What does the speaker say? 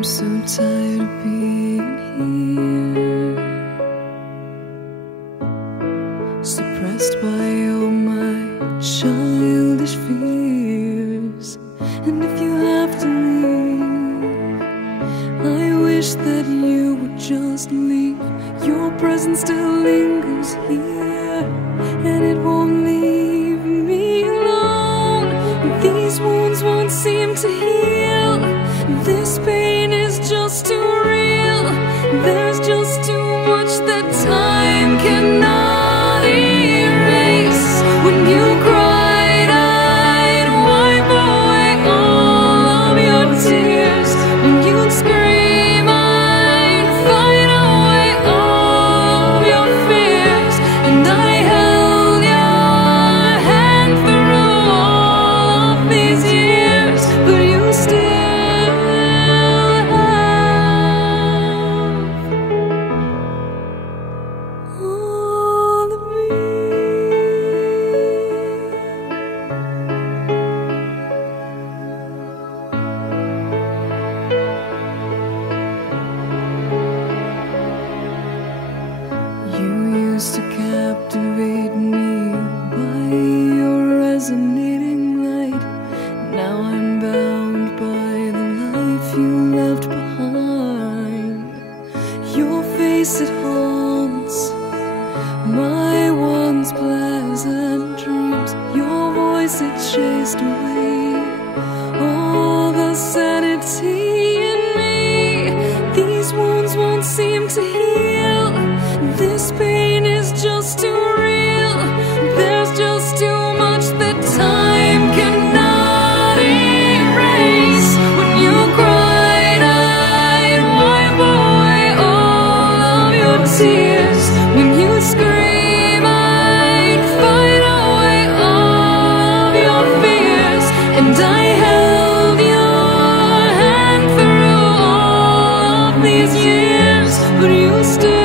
I'm so tired of being here, suppressed by all my childish fears. And if you have to leave, I wish that you would just leave. Your presence still lingers here, and it won't leave me alone. These wounds won't seem to heal. This pain is just too real. There's just too much that time cannot erase. When you cried, I'd wipe away all of your tears. When you'd scream, I'd fight away all of your fears. And I held your hand through all of these years, but you still to captivate me by your resonating light. Now I'm bound by the life you left behind. Your face, it haunts my once pleasant dreams. Your voice, it chased away all the sanity in me. These wounds won't seem to heal. This pain is just too real. There's just too much that time cannot erase. When you cried, I'd wipe away all of your tears. When you scream, I'd fight away all of your fears. And I held your hand through all of these years, but you still